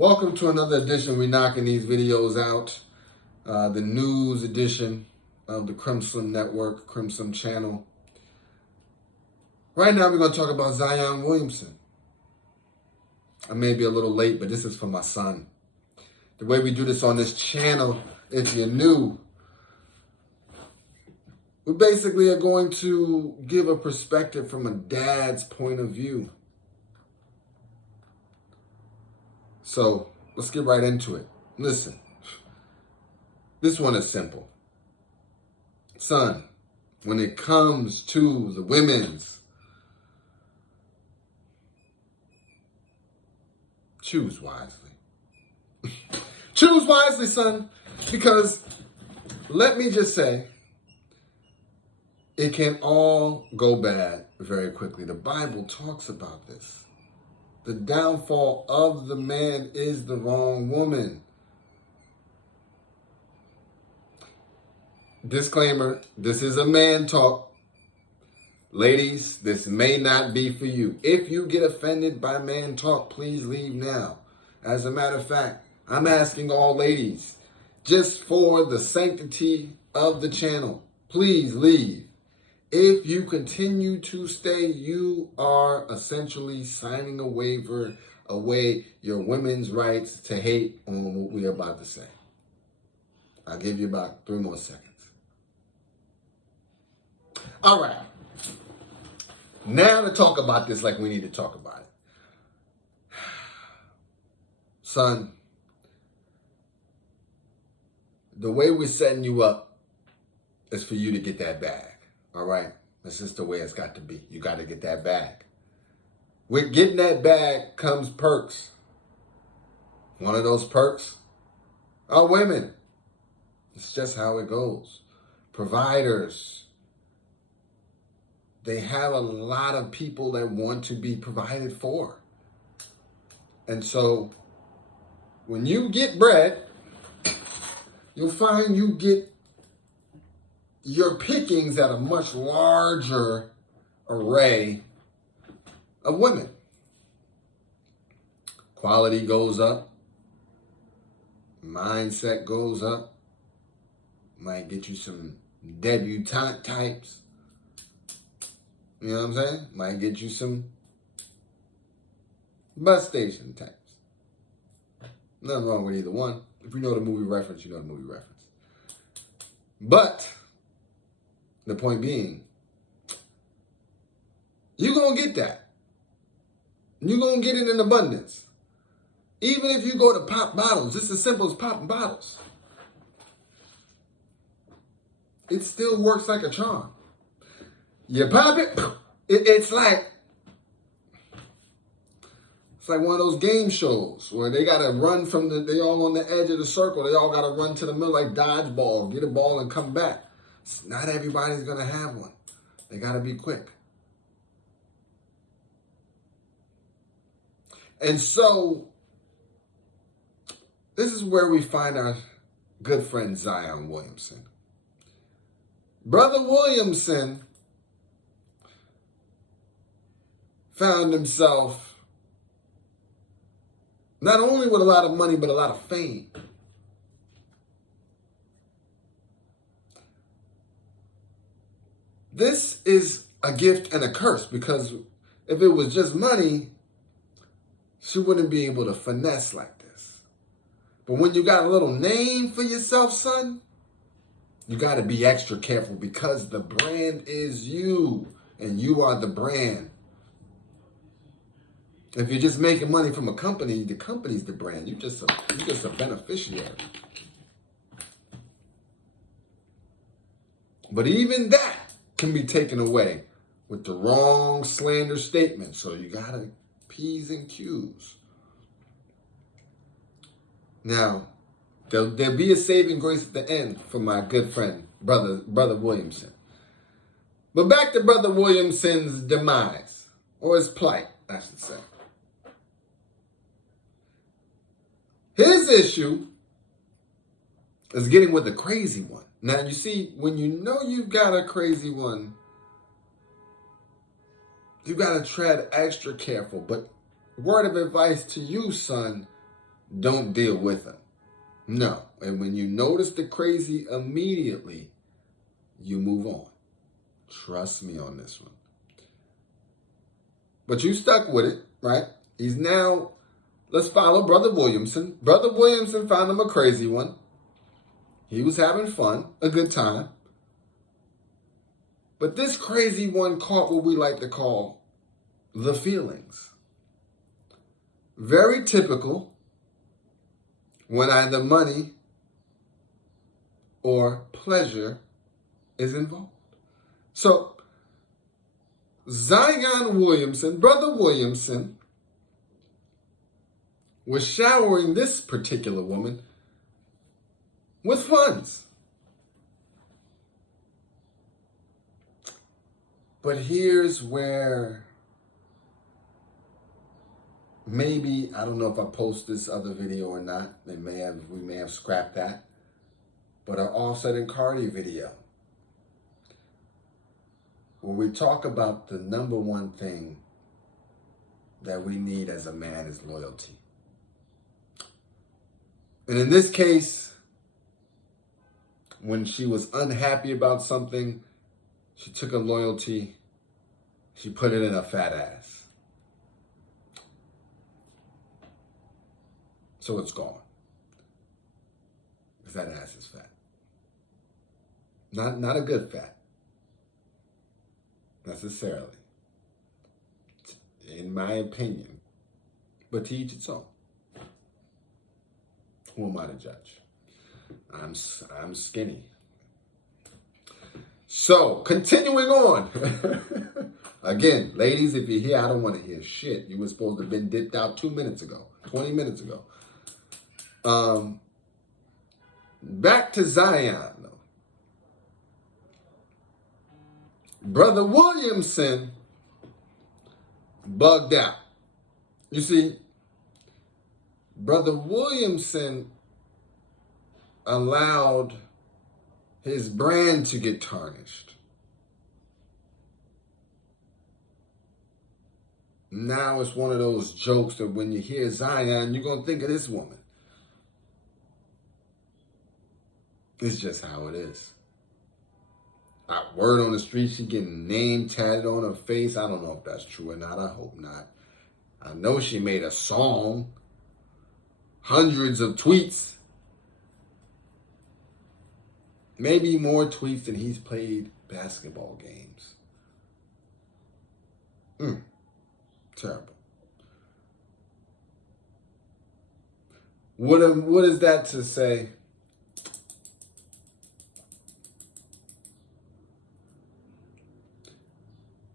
Welcome to another edition. We're knocking these videos out. The news edition of the Crimson Network, Crimson Channel. Right now we're going to talk about Zion Williamson. I may be a little late, but this is for my son. The way we do this on this channel, if you're new, we basically are going to give a perspective from a dad's point of view. So let's get right into it. Listen, this one is simple. Son, when it comes to the women's, choose wisely. Choose wisely, son, because let me just say, it can all go bad very quickly. The Bible talks about this. The downfall of the man is the wrong woman. Disclaimer, this is a man talk. Ladies, this may not be for you. If you get offended by man talk, please leave now. As a matter of fact, I'm asking all ladies, just for the sanctity of the channel, please leave. If you continue to stay, you are essentially signing a waiver away your women's rights to hate on what we're about to say. I'll give you about 3 more seconds. All right. Now to talk about this like we need to talk about it. Son, the way we're setting you up is for you to get that bag. All right, that's just the way it's got to be. You got to get that bag. With getting that bag comes perks. One of those perks are women. It's just how it goes. Providers. They have a lot of people that want to be provided for. And so when you get bread, you'll find you get your pickings at a much larger array of women. Quality goes up. Mindset goes up. Might get you some debutante types. You know what I'm saying? Might get you some bus station types. Nothing wrong with either one. If you know the movie reference, you know the movie reference. But the point being, you're going to get that. You're going to get it in abundance. Even if you go to pop bottles, it's as simple as popping bottles. It still works like a charm. You pop it, it's like one of those game shows where they got to run they all on the edge of the circle. They all got to run to the middle like dodgeball, get a ball and come back. Not everybody's going to have one. They got to be quick. And so, this is where we find our good friend Zion Williamson. Brother Williamson found himself not only with a lot of money, but a lot of fame. This is a gift and a curse, because if it was just money, she wouldn't be able to finesse like this. But when you got a little name for yourself, son, you got to be extra careful, because the brand is you and you are the brand. If you're just making money from a company, the company's the brand. You're just a beneficiary. But even that can be taken away with the wrong slander statement. So you gotta P's and Q's. Now, there'll be a saving grace at the end for my good friend, Brother Williamson. But back to Brother Williamson's demise, or his plight, I should say. His issue is getting with a crazy one. Now, you see, when you know you've got a crazy one, you got to tread extra careful. But word of advice to you, son, don't deal with him. No. And when you notice the crazy immediately, you move on. Trust me on this one. But you stuck with it, right? He's now, let's follow Brother Williamson. Brother Williamson found him a crazy one. He was having fun, a good time. But this crazy one caught what we like to call the feelings. Very typical when either money or pleasure is involved. So, Zion Williamson, Brother Williamson, was showering this particular woman with funds. But here's where maybe, I don't know if I post this other video or not. We may have scrapped that. But our Offset and Cardi video, where we talk about the number one thing that we need as a man is loyalty. And in this case, when she was unhappy about something, she took her loyalty, she put it in a fat ass. So it's gone. Because that ass is fat. Not a good fat. Necessarily. In my opinion. But to each its own. Who am I to judge? I'm skinny. So, continuing on. Again, ladies, if you're here, I don't want to hear shit. You were supposed to have been dipped out 2 minutes ago, 20 minutes ago. Back to Zion, though. Brother Williamson bugged out. You see, Brother Williamson allowed his brand to get tarnished. Now it's one of those jokes that when you hear Zion, you're going to think of this woman. It's just how it is. Word on the street, she getting name tatted on her face. I don't know if that's true or not. I hope not. I know she made a song. Hundreds of tweets. Maybe more tweets than he's played basketball games. Terrible. What is that to say?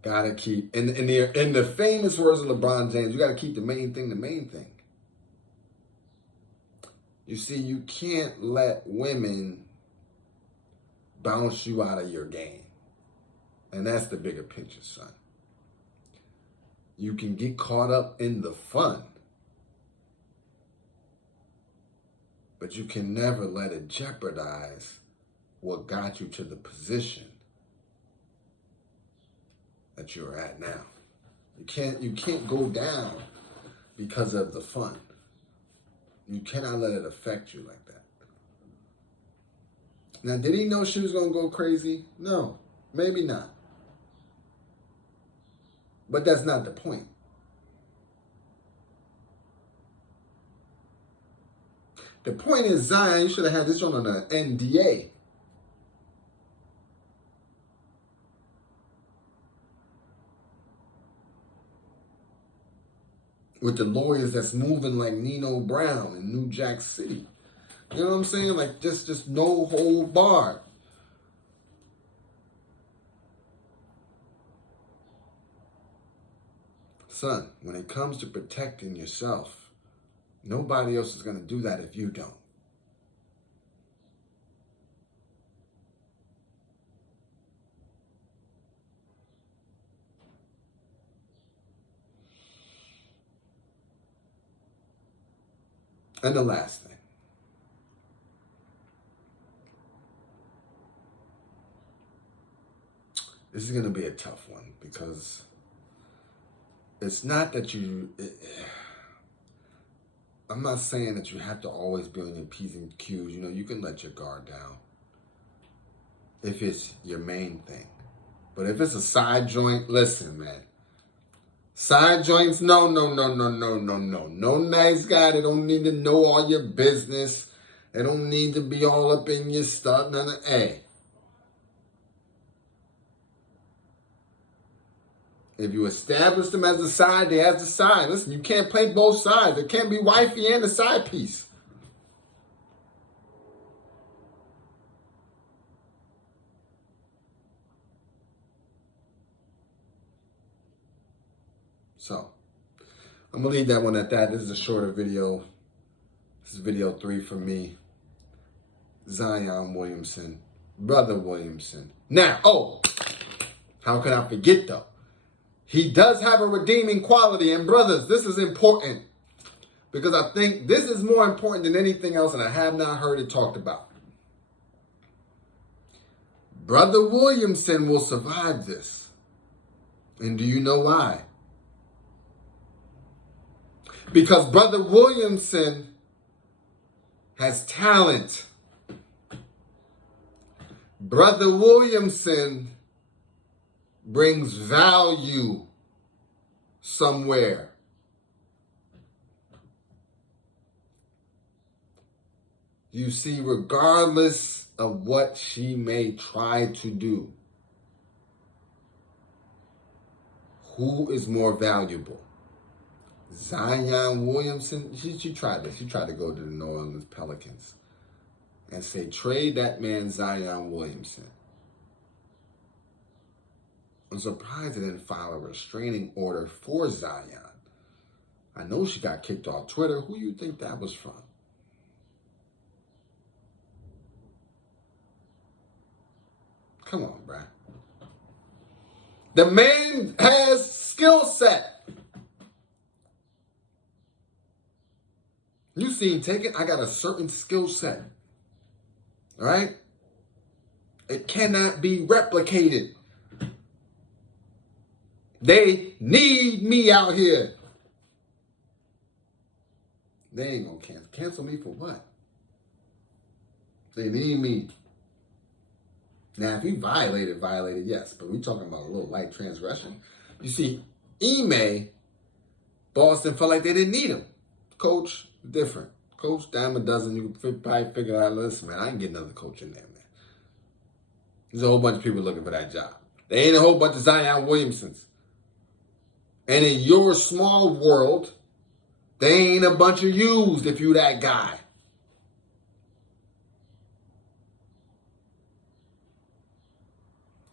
Gotta keep, in the famous words of LeBron James, you gotta keep the main thing the main thing. You see, you can't let women bounce you out of your game. And that's the bigger picture, son. You can get caught up in the fun, but you can never let it jeopardize what got you to the position that you're at now. You can't go down because of the fun. You cannot let it affect you like that. Now, did he know she was going to go crazy? No, maybe not. But that's not the point. The point is, Zion, you should have had this one on an NDA. With the lawyers that's moving like Nino Brown in New Jack City. You know what I'm saying? Like, just no hold barred. Son, when it comes to protecting yourself, nobody else is going to do that if you don't. And the last thing. This is going to be a tough one because it's not that I'm not saying that you have to always be on your P's and Q's. You know, you can let your guard down if it's your main thing. But if it's a side joint, listen, man. Side joints, no. No nice guy. They don't need to know all your business. They don't need to be all up in your stuff. Hey. If you establish them as a side, they as a side. Listen, you can't play both sides. There can't be wifey and a side piece. So, I'm going to leave that one at that. This is a shorter video. This is video 3 for me. Zion Williamson. Brother Williamson. Now, how can I forget though? He does have a redeeming quality. And brothers, this is important. Because I think this is more important than anything else, and I have not heard it talked about. Brother Williamson will survive this. And do you know why? Because Brother Williamson has talent. Brother Williamson brings value somewhere. You see, regardless of what she may try to do, who is more valuable? Zion Williamson, she tried this. She tried to go to the New Orleans Pelicans and say, trade that man Zion Williamson. I'm surprised they didn't file a restraining order for Zion. I know she got kicked off Twitter. Who you think that was from? Come on, bruh. The man has skill set. You seen Taken? I got a certain skill set. All right? It cannot be replicated. They need me out here. They ain't gonna cancel. Cancel me for what? They need me. Now, if you violated, yes. But we talking about a little light transgression. You see, Ime, Boston felt like they didn't need him. Coach, different. Coach, dime a dozen. You can probably figure out, listen, man, I can get another coach in there, man. There's a whole bunch of people looking for that job. There ain't a whole bunch of Zion Williamsons. And in your small world, they ain't a bunch of yous if you that guy.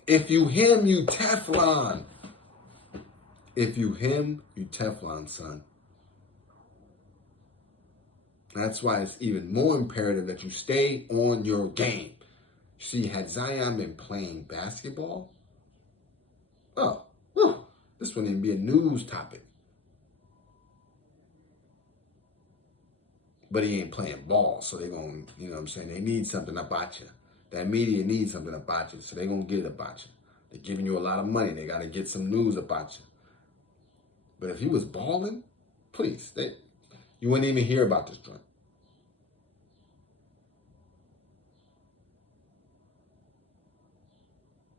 If you him, you Teflon. If you him, you Teflon, son. That's why it's even more imperative that you stay on your game. See, had Zion been playing basketball, this wouldn't even be a news topic. But he ain't playing ball, so they're going to, you know what I'm saying, they need something about you. That media needs something about you, so they're going to get it about you. They're giving you a lot of money. They got to get some news about you. But if he was balling, please, you wouldn't even hear about this joint.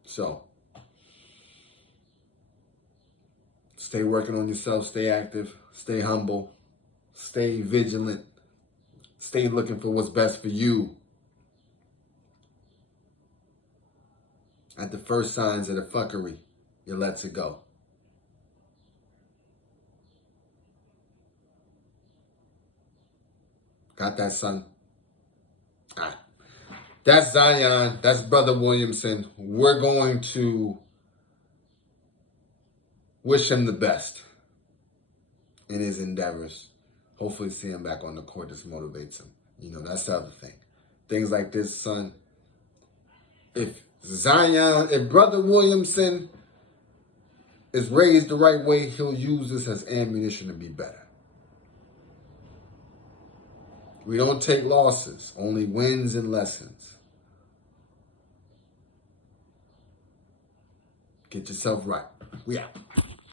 So, stay working on yourself, stay active, stay humble, stay vigilant, stay looking for what's best for you. At the first signs of the fuckery, you lets it go. Got that, son? All right. That's Zion. That's Brother Williamson. We're going to wish him the best in his endeavors. Hopefully see him back on the court. This motivates him. You know, that's the other thing. Things like this, son. If Brother Williamson is raised the right way, he'll use this as ammunition to be better. We don't take losses, only wins and lessons. Get yourself right. We out.